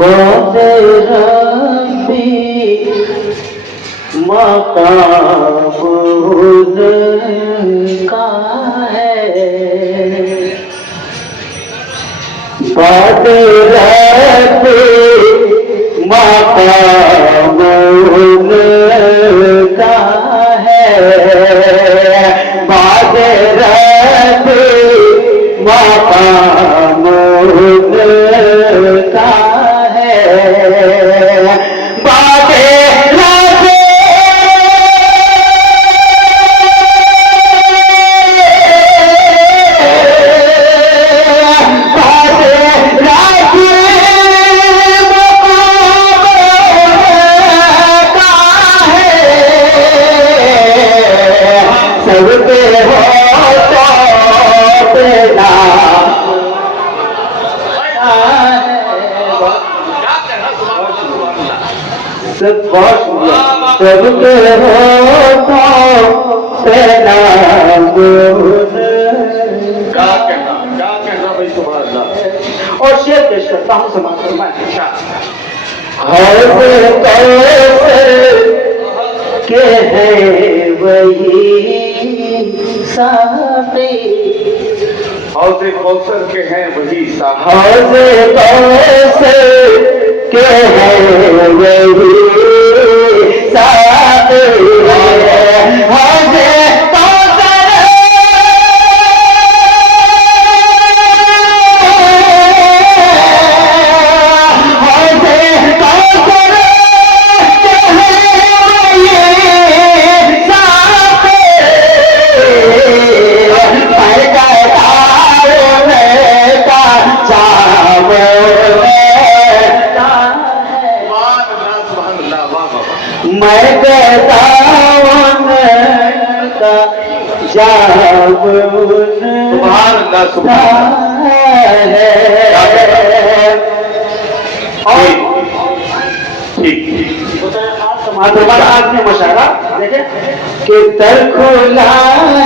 باد ربی مقام ان کا ہے، باد ربی مقام ان کا ہے، باد ربی مقام ان کا ہے، باد ربی سب کے ہوتا نام کیا کہنا بھائی سبحان اللہ. اور شعر پیش کرتا ہوں سماعت فرمائیں. کہ ہے وہی ساقی، حوض کوثر کے ہیں وہی صاحب، حوض کوثر کے ہے وہی ساقی، حوض میں کہتا ہوں کا جاب سبحان اللہ سبحان اللہ. آج میں مشاعرہ دیکھیں کہ در کھلا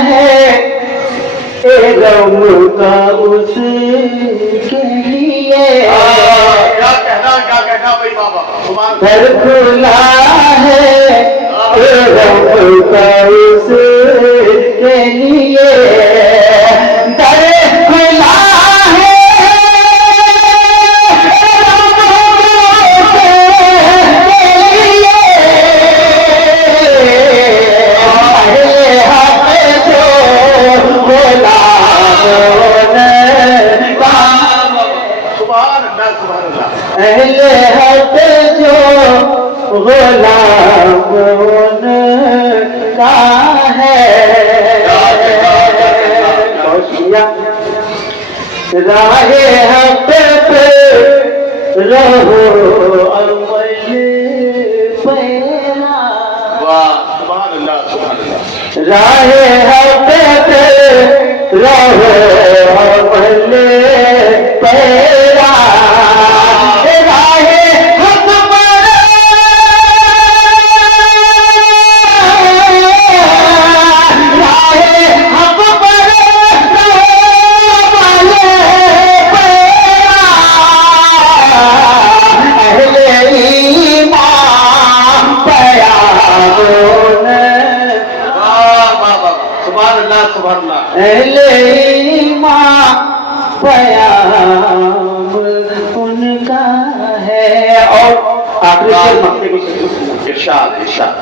ہے غم کا اس کے لیے، کیا کہنا بھائی بابا سبحان اللہ. در کھلا ہے غم کا اس کے لیے، در کھلا ہے اہل حق جو غلام ان کا ہے، راہ حق پہ رہو عمل پیرا، سبحان اللہ سبحان اللہ. راہ حق پہ رہو عمل پیرا، اہل ایمان پیام ان کا ہے. اور آخری شعر مکتے کی شعر ارشاد ارشاد.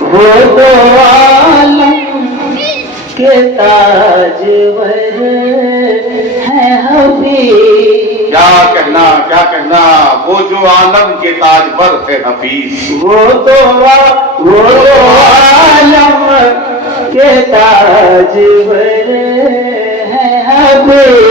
وہ تو عالم کے تاجور ہیں حفیظ، کیا کہنا وہ جو عالم کے تاجور ہے حفیظ، وہ تو عالم کے تاجور ہیں حفیظ،